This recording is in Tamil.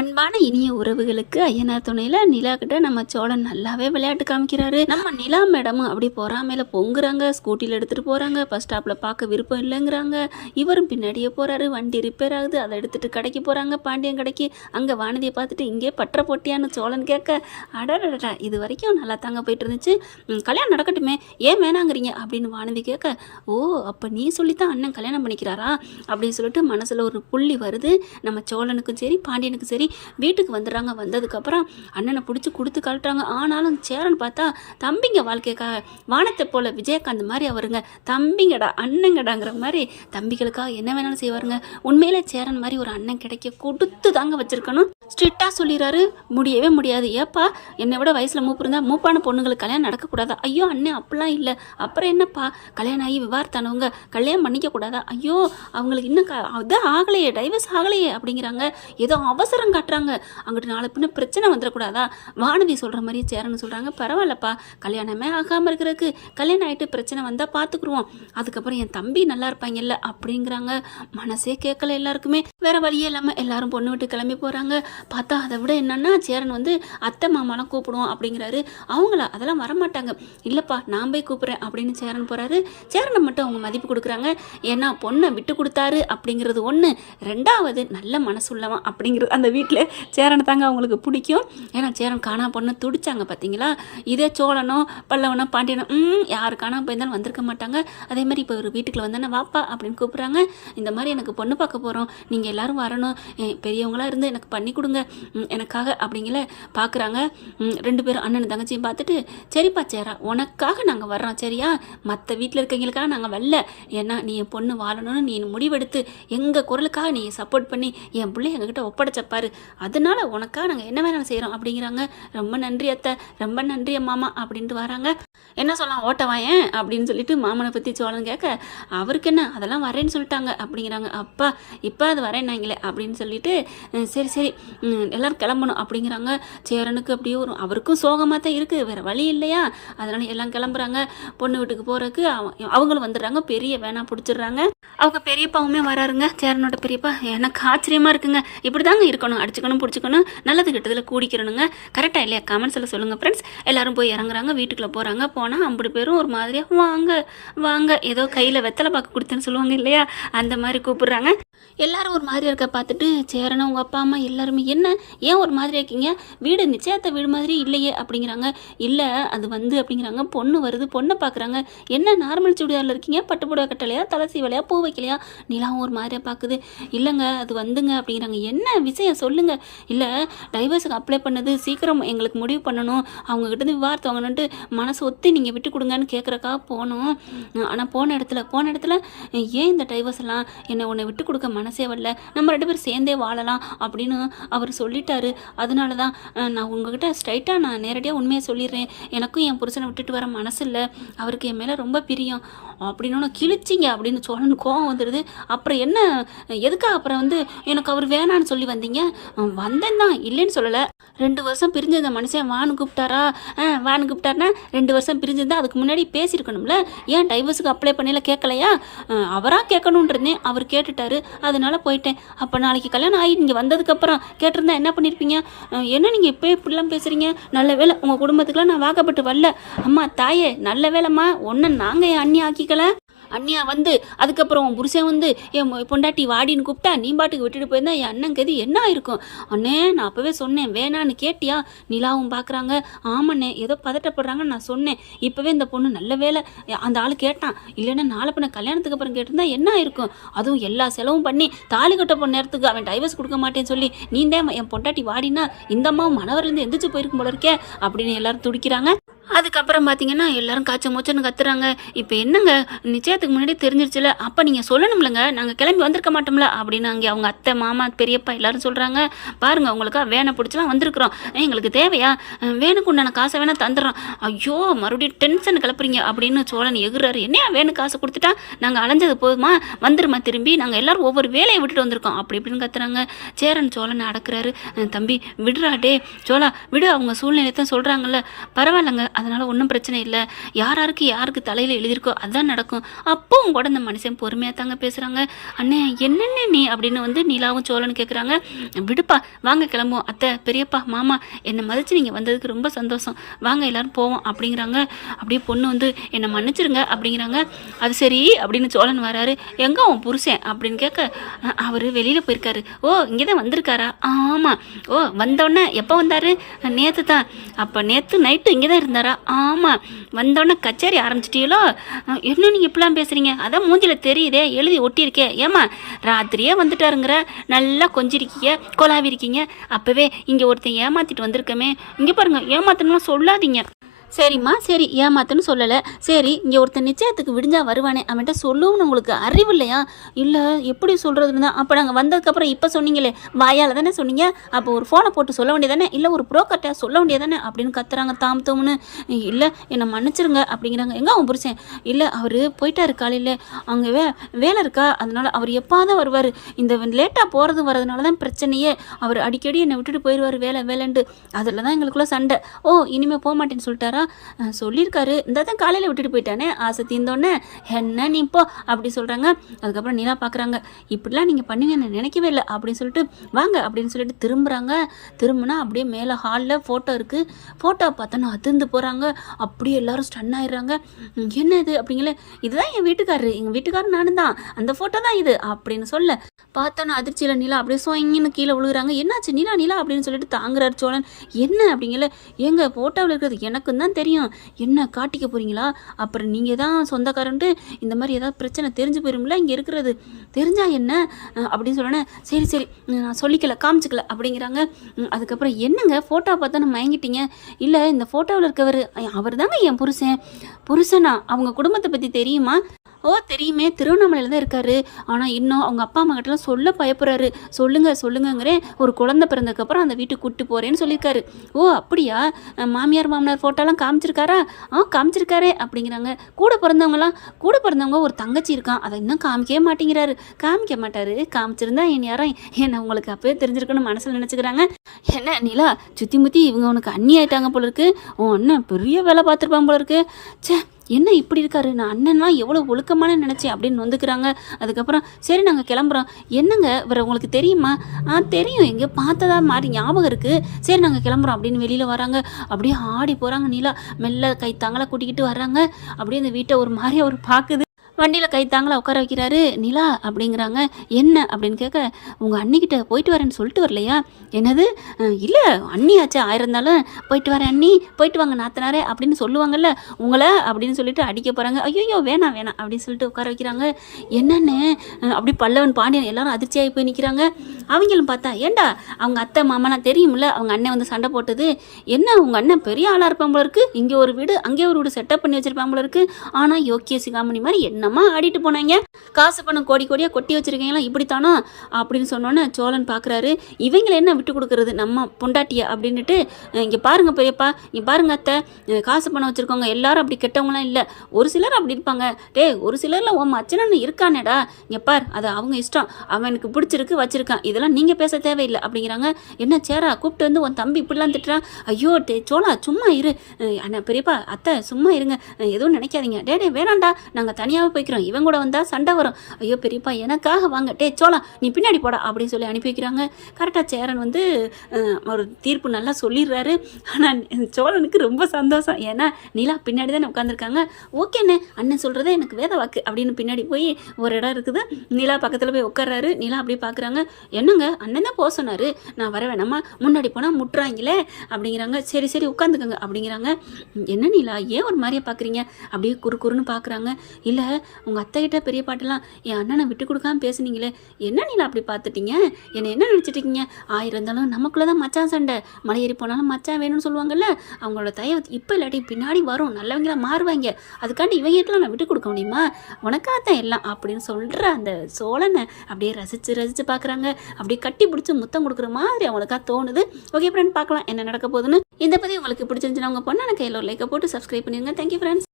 அன்பான இனிய உறவுகளுக்கு ஐயனார் துணையில் நிலா கிட்ட நம்ம சோழன் நல்லாவே விளையாட்டு காமிக்கிறாரு. நம்ம நிலா மேடமும் அப்படி பொறாமையில பொங்குறாங்க. ஸ்கூட்டியில் எடுத்துகிட்டு போகிறாங்க. பஸ் ஸ்டாப்பில் பார்க்க விருப்பம் இல்லைங்கிறாங்க. இவரும் பின்னாடியே போகிறாரு. வண்டி ரிப்பேர் ஆகுது. அதை எடுத்துகிட்டு கடைக்கு போகிறாங்க, பாண்டியன் கடைக்கு. அங்கே வானதியை பார்த்துட்டு இங்கே பற்ற போட்டியான்னு சோழன் கேட்க, அடடடா இது வரைக்கும் நல்லா தாங்க போயிட்டு இருந்துச்சு, கல்யாணம் நடக்கட்டுமே, ஏன் வேணாங்கிறீங்க அப்படின்னு வானதி கேட்க, ஓ அப்போ நீ சொல்லித்தான் அண்ணன் கல்யாணம் பண்ணிக்கிறாரா அப்படின்னு சொல்லிட்டு மனசில் ஒரு புள்ளி வருது. நம்ம சோழனுக்கும் சரி பாண்டியனுக்கும் சரி வீட்டுக்கு வந்துடுறாங்க. வந்ததுக்கப்புறம் அண்ணனை பிடிச்சி கொடுத்து கழட்டுறாங்க. ஆனாலும் சேரன் பார்த்தா தம்பிங்க வாழ்க்கைக்காக வானத்தை போல விஜயகாந்த் மாதிரி அவருங்க தம்பிங்கடா அண்ணங்கடாங்கிற மாதிரி தம்பிகளுக்காக என்ன வேணாலும் செய்வாருங்க. உண்மையிலே சேரன் மாதிரி ஒரு அண்ணன் கிடைக்க கொடுத்து தாங்க வச்சிருக்கணும். ஸ்ட்ரிக்டாக சொல்லிடுறாரு, முடியவே முடியாது. ஏப்பா என்னை விட வயசில் மூப்பு இருந்தால் மூப்பான பொண்ணுங்களுக்கு கல்யாணம் நடக்கக்கூடாதா? ஐயோ அண்ணன் அப்படிலாம் இல்லை. அப்புறம் என்னப்பா கல்யாணம் ஆகி விவாரத்தானவங்க கல்யாணம் பண்ணிக்க கூடாதா? ஐயோ அவங்களுக்கு இன்னும் அதான் ஆகலையே, டைவர்ஸ் ஆகலையே அப்படிங்கிறாங்க. ஏதோ அவசரம் காட்டுறாங்க. அங்கிட்டு நாளை பின்ன பிரச்சனை வந்துடக்கூடாதா? வானதி சொல்கிற மாதிரி சேரன்னு சொல்கிறாங்க, பரவாயில்லப்பா கல்யாணமே ஆகாமல் இருக்கிறதுக்கு கல்யாணம் ஆகிட்டு பிரச்சனை வந்தால் பார்த்துக்குருவோம், அதுக்கப்புறம் என் தம்பி நல்லா இருப்பாங்கல்ல அப்படிங்கிறாங்க. மனசே கேட்கல எல்லாருக்குமே. வேற வழியே இல்லாமல் எல்லாரும் பொண்ணு விட்டு கிளம்பி போகிறாங்க. பார்த்தா அதை விட என்னன்னா சேரன் வந்து அத்தை மாமாலாம் கூப்பிடுவோம் அப்படிங்கிறாரு. அவங்கள அதெல்லாம் வரமாட்டாங்க. இல்லைப்பா நான் போய் கூப்பிட்றேன் அப்படின்னு சேரன் போகிறாரு. சேரனை மட்டும் அவங்க மதிப்பு கொடுக்குறாங்க. ஏன்னா பொண்ணை விட்டு கொடுத்தாரு அப்படிங்கிறது ஒன்று, ரெண்டாவது நல்ல மனசுள்ளவன் அப்படிங்கிறது. அந்த வீட்டில் சேரனை தாங்க அவங்களுக்கு பிடிக்கும். ஏன்னா சேரன் காணா பொண்ணு துடிச்சாங்க பார்த்தீங்களா. இதே சோழனோ பல்லவனோ பாண்டியனோ யாரு காணாம போயிருந்தாலும் வந்திருக்க மாட்டாங்க. அதே மாதிரி இப்போ ஒரு வீட்டுக்குள்ள வந்தேன்னா வாப்பா அப்படின்னு கூப்பிட்றாங்க. இந்த மாதிரி எனக்கு பொண்ணு பார்க்க போகிறோம், நீங்கள் எல்லாரும் வரணும், பெரியவங்களாக இருந்து எனக்கு பண்ணி கொடுங்க எனக்காக அப்படிங்கிற பார்க்குறாங்க. ரெண்டு பேரும் அண்ணன் தங்கச்சியும் பார்த்துட்டு, சரிப்பா சேரா உனக்காக நாங்கள் வர்றோம் சரியா, மற்ற வீட்டில் இருக்கவங்களுக்காக நாங்கள் வரல, ஏன்னா நீ என் பொண்ணு வாழணும்னு நீ முடிவெடுத்து எங்கள் குரலுக்காக நீ சப்போர்ட் பண்ணி என் பிள்ளை எங்ககிட்ட ஒப்படைச்சப்பாரு, அதனால உனக்காக நாங்கள் என்ன வேணாலும் செய்கிறோம் அப்படிங்கிறாங்க. ரொம்ப நன்றி அத்தை, ரொம்ப நன்றி மாமா அப்படின்ட்டு வராங்க. என்ன சொல்லலாம் ஓட்டவாயன் அப்படின்னு சொல்லிட்டு மாமனை பற்றி சோழன் கேட்க, அவருக்கு என்ன அதெல்லாம் வரேன்னு சொல்லிட்டாங்க அப்படிங்கிறாங்க. அப்பா இப்போ அது வரேன்னாங்களே அப்படின்னு சொல்லிட்டு சரி சரி எல்லோரும் கிளம்பணும் அப்படிங்கிறாங்க. சேரனுக்கு அப்படியே ஒரு அவருக்கும் சோகமாக தான் இருக்குது, வேறு வழி இல்லையா, அதனால எல்லாம் கிளம்புறாங்க. பொண்ணு வீட்டுக்கு போகிறதுக்கு அவங்களும் வந்துடுறாங்க. பெரிய வேணா பிடிச்சிடுறாங்க. அவங்க பெரியப்பாவுமே வராருங்க. சேரனோட பெரியப்பா, எனக்கு ஆச்சரியமாக இருக்குங்க, இப்படி தாங்க இருக்கணும், அடிச்சுக்கணும் பிடிச்சிக்கணும், நல்லது கெட்டதில் கூடிக்கிறணுங்க, கரெக்டாக இல்லையா கமெண்ட்ஸில் சொல்லுங்கள் ஃப்ரெண்ட்ஸ். எல்லோரும் போய் இறங்குறாங்க. வீட்டுக்குள்ளே போகிறாங்க. போனால் 50 பேரும் ஒரு மாதிரியாக வாங்க வாங்க ஏதோ கையில் வெத்தலை பாக்கு கொடுத்தேன்னு சொல்லுவாங்க இல்லையா, அந்த மாதிரி கூப்பிடுறாங்க. எல்லாரும் ஒரு மாதிரி இருக்க பார்த்துட்டு சேரனும் உங்கள் அப்பா அம்மா எல்லாருமே, என்ன ஏன் ஒரு மாதிரி இருக்கீங்க, வீடு நிச்சயத்த வீடு மாதிரி இல்லையே அப்படிங்கிறாங்க. இல்லை அது வந்து அப்படிங்கிறாங்க, பொண்ணு வருது, பொண்ணை பார்க்குறாங்க, என்ன நார்மல் சுடிதாரில் இருக்கீங்க, பட்டு புடவை கட்டலையா, தலை சீவலையா, பூ வைக்கலையா, நிலாவும் ஒரு மாதிரியாக பார்க்குது. இல்லைங்க அது வந்துங்க அப்படிங்கிறாங்க. என்ன விஷயம் சொல்லுங்கள். இல்லை டைவர்ஸுக்கு அப்ளை பண்ணது சீக்கிரம் எங்களுக்கு முடிவு பண்ணணும், அவங்ககிட்ட விவாரத்தை வாங்கணுன்ட்டு மனசு ஒத்தி நீங்கள் விட்டு கொடுங்கன்னு கேட்குறக்கா போனோம். ஆனால் போன இடத்துல ஏன் இந்த டைவர்ஸ் எல்லாம் என்னை உன்னை விட்டு கொடுக்க மனசே வரல, நம்ம 2 பேரும் சேர்ந்தே வாழலாம் அப்படின்னு அவர் சொல்லிட்டாரு. அதனால தான் நான் உங்ககிட்ட ஸ்ட்ரைட்டாக நான் நேரடியாக உண்மையை சொல்லிடுறேன், எனக்கும் என் புருஷனை விட்டுட்டு வர மனசு இல்லை, அவருக்கு என் மேலே ரொம்ப பிரியம் அப்படின்னு கிழிச்சிங்க அப்படின்னு சோழன் கோவம் வந்துடுது. அப்புறம் என்ன எதுக்காக அப்புறம் வந்து எனக்கு அவர் வேணான்னு சொல்லி வந்தீங்க? வந்தேன் தான், இல்லைன்னு சொல்லலை. 2 வருஷம் பிரிஞ்சிருந்த மனுஷன் வான்னு கூப்பிட்டாரா? வான்னு கூப்பிட்டாருன்னா 2 வருஷம் பிரிஞ்சிருந்தா அதுக்கு முன்னாடி பேசியிருக்கணும்ல, ஏன் டைவர்ஸுக்கு அப்ளை பண்ணல கேட்கலையா? அவராக கேட்கணுன்றதேன், அவர் கேட்டுட்டாரு, அதனால போயிட்டேன். அப்போ நாளைக்கு கல்யாணம் ஆகி நீங்கள் வந்ததுக்கப்புறம் கேட்டிருந்தா என்ன பண்ணியிருப்பீங்க? என்ன நீங்கள் இப்போ இப்படிலாம் பேசுகிறீங்க? நல்ல வேலை உங்கள் குடும்பத்துக்குலாம் நான் வாக்கப்பட்டு வரல. அம்மா தாயே நல்ல வேலைம்மா, ஒன்று நாங்கள் என் அண்ணி ஆக்கிக்கல, அண்ணியா வந்து அதுக்கப்புறம் உன் புருஷன் வந்து என் பொண்டாட்டி வாடின்னு கூப்பிட்டா நீ பாட்டுக்கு விட்டுட்டு போயிருந்தா என் அண்ணன் கதி என்ன ஆயிருக்கும்? அண்ணே நான் அப்போவே சொன்னேன் வேணான்னு கேட்டியா? நிலாவும் பார்க்குறாங்க. ஆமாண்ணே ஏதோ பதட்டப்படுறாங்கன்னு நான் சொன்னேன். இப்போவே இந்த பொண்ணு நல்ல வேலை அந்த ஆள் கேட்டான், இல்லைன்னா நாளை பின்ன கல்யாணத்துக்கு அப்புறம் கேட்டிருந்தா என்ன ஆயிருக்கும்? அதுவும் எல்லா செலவும் பண்ணி தாலி கட்ட போன நேரத்துக்கு அவன் டைவர்ஸ் கொடுக்க மாட்டேன்னு சொல்லி நீ தான் என் பொண்டாட்டி வாடினா இந்த அம்மாவும் மனவர்லேருந்து எந்திரிச்சு போயிருக்கும் போல இருக்கே அப்படின்னு எல்லாரும் துடிக்கிறாங்க. அதுக்கப்புறம் பார்த்தீங்கன்னா எல்லாரும் காய்ச்ச மூச்சன்னு கத்துறாங்க. இப்போ என்னங்க நிச்சயத்துக்கு முன்னாடி தெரிஞ்சிருச்சுல, அப்போ நீங்கள் சொல்லணும்லங்க, நாங்கள் கிளம்பி வந்திருக்க மாட்டோம்ல அப்படின்னு அங்கே அவங்க அத்தை மாமா பெரியப்பா எல்லாரும் சொல்கிறாங்க. பாருங்கள் உங்களுக்கா வேனை பிடிச்சலாம் வந்திருக்கிறோம், எங்களுக்கு தேவையா, வேணுக்கு உண்டான காசை வேணா தந்துடுறோம். ஐயோ மறுபடியும் டென்ஷன் கிளப்புறீங்க அப்படின்னு சோழன் எகுறாரு. என்னையா வேணும் காசை கொடுத்துட்டா நாங்கள் அலைஞ்சது போதுமா, வந்துருமா திரும்பி, நாங்கள் எல்லாரும் ஒவ்வொரு வேலையை விட்டுட்டு வந்திருக்கோம் அப்படி இப்படின்னு கத்துறாங்க. சேரன் சோழனை அடக்குறாரு. தம்பி விடுறா டே சோழா விடு, அவங்க சூழ்நிலை தான் சொல்கிறாங்கல்ல, பரவாயில்லைங்க அதனால் ஒன்றும் பிரச்சனை இல்லை, யாருக்கு யாருக்கு தலையில் எழுதியிருக்கோ அதுதான் நடக்கும். அப்போவும் கூட இந்த மனுஷன் பொறுமையாக தாங்க பேசுகிறாங்க. அண்ணே என்னென்ன நீ அப்படின்னு வந்து நிலாவும் சோழன்னு கேட்குறாங்க. விடுப்பா வாங்க கிளம்புவோம், அத்தை பெரியப்பா மாமா என்னை மதித்து நீங்கள் வந்ததுக்கு ரொம்ப சந்தோஷம், வாங்க எல்லோரும் போவோம் அப்படிங்கிறாங்க. அப்படியே பொண்ணு வந்து என்னை மன்னிச்சிருங்க அப்படிங்கிறாங்க. அது சரி அப்படின்னு சோழன் வராரு. எங்கே அவன் புருஷன் அப்படின்னு கேட்க, அவர் வெளியில் போயிருக்காரு. ஓ இங்கே தான் வந்திருக்காரா? ஆமாம். ஓ வந்தோடனே எப்போ வந்தார்? நேற்று தான். அப்போ நேற்று நைட்டு இங்கே தான் இருந்தாரா? ஆமாம். வந்தோடனே கச்சேரி ஆரம்பிச்சிட்டீங்களோ? என்ன நீங்கள் இப்படிலாம் பேசுகிறீங்க? அதான் மூஞ்சில் தெரியுதே, எழுதி ஒட்டியிருக்கே. ஏமா ராத்திரியே வந்துட்டாருங்கிற, நல்லா கொஞ்சிருக்கீங்க, கொலாவி இருக்கீங்க. அப்போவே இங்கே ஒருத்தன் ஏமாற்றிட்டு வந்திருக்கமே, இங்கே பாருங்கள் ஏமாத்தணும்லாம் சொல்லாதீங்க. சரிம்மா சரி, ஏமாத்துன்னு சொல்லலை. சரி இங்கே ஒருத்தர் நிச்சயத்துக்கு விடிஞ்சா வருவானே, அவன்கிட்ட சொல்லுவோம்னு உங்களுக்கு அறிவு இல்லையா? இல்லை எப்படி சொல்கிறதுன்னு தான். அப்போ நாங்கள் வந்ததுக்கப்புறம் இப்போ சொன்னீங்களே, வாயால் தானே சொன்னீங்க, அப்போ ஒரு ஃபோனை போட்டு சொல்ல வேண்டியதானே, இல்லை ஒரு ப்ரோக்கர்ட்ட சொல்ல வேண்டியதானே அப்படின்னு கத்துறாங்க தாம் தோம்னு. இல்லை என்னை மன்னிச்சிருங்க அப்படிங்கிறாங்க. எங்கே அவன் புருஷன்? இல்லை அவர் போயிட்டாரு காலையில், அங்கே வேலை இருக்கா, அதனால் அவர் எப்போதான் வருவார், இந்த லேட்டாக போகிறது வரதுனால தான் பிரச்சனையே. அவர் அடிக்கடி என்னை விட்டுட்டு போயிடுவார் வேலைன்ட்டு, அதில் தான் எங்களுக்குள்ள சண்டை. ஓ இனிமேல் போக மாட்டேன்னு சொல்லிட்டாரா? சொல்லியிருக்காரு, இந்த தான் காலையில் விட்டுட்டு போயிட்டானே, ஆசை தீர்ந்தோடனே என்ன நீ இப்போ அப்படி சொல்கிறாங்க. அதுக்கப்புறம் நிலா பார்க்குறாங்க, இப்படிலாம் நீங்கள் பண்ணுவீங்கன்னு நினைக்கவே இல்லை அப்படின்னு சொல்லிட்டு வாங்க அப்படின்னு சொல்லிட்டு திரும்புகிறாங்க. திரும்பினா அப்படியே மேலே ஹாலில் ஃபோட்டோ இருக்குது. ஃபோட்டோ பார்த்தோன்னா அதிர்ந்து போகிறாங்க. அப்படியே எல்லாரும் ஸ்டன் ஆயிடுறாங்க. என்ன இது அப்படிங்களே, இதுதான் என் வீட்டுக்காரரு, எங்கள் வீட்டுக்காரர் நானும் தான், அந்த ஃபோட்டோ தான் இது அப்படின்னு சொல்ல பார்த்தோன்னா அதிர்ச்சியில் நிலா அப்படியே சோயின்னு கீழே விழுகிறாங்க. என்னாச்சு நிலா நிலா அப்படின்னு சொல்லிட்டு தாங்குறாரு சோழன். என்ன அப்படிங்கல, எங்க ஃபோட்டோவில் இருக்கிறது எனக்கு தான் தெரியும், என்ன காட்டிக்க போகிறீங்களா? அப்புறம் நீங்கள் தான் சொந்தக்காரன்ட்டு இந்த மாதிரி ஏதாவது பிரச்சனை தெரிஞ்சு போயிரும்ல, இங்கே இருக்கிறது தெரிஞ்சா என்ன அப்படின்னு சொல்லணும். சரி சரி நான் சொல்லிக்கல காமிச்சிக்கல அப்படிங்கிறாங்க. அதுக்கப்புறம் என்னங்க ஃபோட்டோ பார்த்தா நான் மயங்கிட்டீங்க? இல்லை இந்த ஃபோட்டோவில் இருக்கவர் அவர் தாங்க என் புருஷனா? அவங்க குடும்பத்தை பற்றி தெரியுமா? ஓ தெரியுமே, திருவண்ணாமலையில் தான் இருக்காரு. ஆனால் இன்னும் அவங்க அப்பா அம்மா கிட்டலாம் சொல்ல பயப்படுறாரு. சொல்லுங்கங்கிறேன், ஒரு குழந்தை பிறந்ததுக்கப்புறம் அந்த வீட்டுக்கு கூப்பிட்டு போகிறேன்னு சொல்லியிருக்காரு. ஓ அப்படியா? மாமியார் மாமனார் ஃபோட்டோலாம் காமிச்சிருக்காரா? காமிச்சிருக்காரே அப்படிங்கிறாங்க. கூட பிறந்தவங்க ஒரு தங்கச்சி இருக்கான், அதை இன்னும் காமிக்கவே மாட்டேங்கிறாரு. காமிக்க மாட்டார், காமிச்சிருந்தா என் யாரும் என்ன உங்களுக்கு அப்போயே தெரிஞ்சிருக்குன்னு மனசில் நினச்சிக்கிறாங்க. என்ன நிலா சுற்றி முற்றி இவங்க உனக்கு அண்ணி ஆயிட்டாங்க போல இருக்கு, உன் அண்ணன் பெரிய வேலை பார்த்துருப்பான் போல இருக்கு. சே என்ன இப்படி இருக்காரு, நான் அண்ணன்லாம் எவ்வளோ ஒழுக்கமான நினச்சேன் அப்படின்னு வந்துக்கிறாங்க. அதுக்கப்புறம் சரி நாங்கள் கிளம்புறோம். என்னங்க இவரை உங்களுக்கு தெரியுமா? தெரியும், எங்கே பார்த்ததா மாதிரி ஞாபகம் இருக்குது. சரி நாங்கள் கிளம்புறோம் அப்படின்னு வெளியில் வராங்க. அப்படியே ஆடி போகிறாங்க. நிலா மெல்ல கைத்தாங்களா கூட்டிக்கிட்டு வர்றாங்க. அப்படியே இந்த வீட்டை ஒரு மாதிரியா ஒரு பார்க்குது. வண்டியில் கைத்தாங்களா உட்கார வைக்கிறாரு. நிலா அப்படிங்கிறாங்க. என்ன அப்படின்னு கேட்க, உங்கள் அண்ணிக்கிட்ட போயிட்டு வரேன்னு சொல்லிட்டு வரலையா? என்னது? இல்லை அண்ணியாச்சு, ஆயிருந்தாலும் போயிட்டு வரேன் அண்ணி, போயிட்டு வாங்க நாத்தனாரே அப்படின்னு சொல்லுவாங்கல்ல உங்களை அப்படின்னு சொல்லிட்டு அடிக்க போகிறாங்க. ஐயோ வேணாம் அப்படின்னு சொல்லிட்டு உட்கார வைக்கிறாங்க. என்னென்னு அப்படி பல்லவன் பாண்டியன் எல்லாரும் அதிர்ச்சியாகி போய் நிற்கிறாங்க. அவங்களும் பார்த்தா ஏண்டா அவங்க அத்தை மாமனா தெரியும்ல, அவங்க அண்ணன் வந்து சண்டை போட்டது. என்ன உங்கள் அண்ணன் பெரிய ஆளாக இருப்பான் போல இருக்குது, இங்கே ஒரு வீடு அங்கே ஒரு வீடு செட்டப் பண்ணி வச்சிருப்பான் போல இருக்குது. ஆனால் யோக்கிய சிகாமணி மாதிரி என்னம்மா ஆடிட்டு போனாங்க, காசு பணம் கோடி கோடியாக கொட்டி வச்சிருக்கீங்களா இப்படித்தானோ அப்படின்னு சொன்னோன்னே சோழன் பார்க்குறாரு. இவங்களை என்ன விட்டு கொடுக்குறது நம்ம பொண்டாட்டியா அப்படின்ட்டு, இங்கே பாருங்க பெரியப்பா, இங்கே பாருங்க அத்தை, காசு பணம் வச்சுருக்கவங்க எல்லாரும் அப்படி கெட்டவங்களாம் இல்லை, ஒரு சிலர் அப்படி இருப்பாங்க. ஒரு சிலரில் உன் மச்சனன்னு இருக்கானேடா, இங்கே பார் அது அவங்க இஷ்டம், அவனுக்கு பிடிச்சிருக்கு வச்சுருக்கான், இதெல்லாம் நீங்கள் பேச தேவையில்லை அப்படிங்கிறாங்க. என்ன சேரா கூப்பிட்டு வந்து உன் தம்பி இப்படிலாம் திட்டுறான்? ஐயோ சோழா சும்மா இரு, அண்ணா பெரியப்பா அத்தை சும்மா இருங்க, எதுவும் நினைக்காதீங்க. டே வேணாண்டா, நாங்கள் தனியாகவே போய்க்கிறோம், இவங்க கூட வந்தால் சண்டை வரும். ஐயோ பெரியப்பா எனக்காக வாங்க, சோழா நீ பின்னாடி போடா அப்படின்னு சொல்லி அனுப்பி வைக்கிறாங்க. கரெக்டாக சேரன் வந்து ஒரு தீர்ப்பு நல்லா சொல்லிடுறாரு. ஆனால் சோழனுக்கு ரொம்ப சந்தோஷம், ஏன்னா நிலா பின்னாடி தானே உட்காந்துருக்காங்க. ஓகேண்ணே அண்ணன் சொல்கிறதே எனக்கு வேத வாக்கு அப்படின்னு பின்னாடி போய் ஒரு இடம் இருக்குது, நிலா பக்கத்தில் போய் உட்கார்றாரு. நிலா அப்படியே பார்க்குறாங்க. என்னங்க அண்ணன் தான் போக சொன்னார், நான் வர வேணாமா, முன்னாடி போனால் முட்டுறாங்களே அப்படிங்கிறாங்க. சரி உட்காந்துக்கோங்க அப்படிங்கிறாங்க. என்ன நிலா ஏன் ஒரு மாதிரியே பார்க்குறீங்க அப்படியே குறுன்னு பார்க்குறாங்க. இல்லை உங்கள் அத்தைகிட்ட பெரிய பாட்டெல்லாம் என் அண்ணனை விட்டு கொடுக்காம பேசுனீங்களே, என்ன நீல அப்படி பார்த்துட்டீங்க, என்னை என்ன நினச்சிட்ருக்கீங்க? இருந்தாலும் நமக்குள்ளே தான் மச்சான் சண்டை, மலை ஏறி போனாலும் மச்சான் வேணும்னு சொல்லுவாங்கல்ல, அவங்களோட தயவு இப்போ இல்லாட்டி பின்னாடி வரும், நல்லவங்களாம் மாறுவாங்க, அதுக்காண்டி இவங்ககிட்டலாம் நான் விட்டு கொடுக்க முடியுமா? உனக்காகத்தான் எல்லாம் அப்படின்னு சொல்கிற அந்த சோழனை அப்படியே ரசித்து பார்க்குறாங்க. அப்படியே கட்டி பிடிச்சி முத்தம் கொடுக்குற மாதிரி அவங்களுக்காக தோணுது. ஓகே ஃப்ரெண்ட், பார்க்கலாம் என்ன நடக்க போகுதுன்னு. இந்த பதிவு உங்களுக்கு பிடிச்சிருந்துச்சுன்னா உங்கள் பொண்ணான கையில் ஒரு லைக்கை போட்டு சப்ஸ்கிரைப் பண்ணிடுங்க. Thank you friends.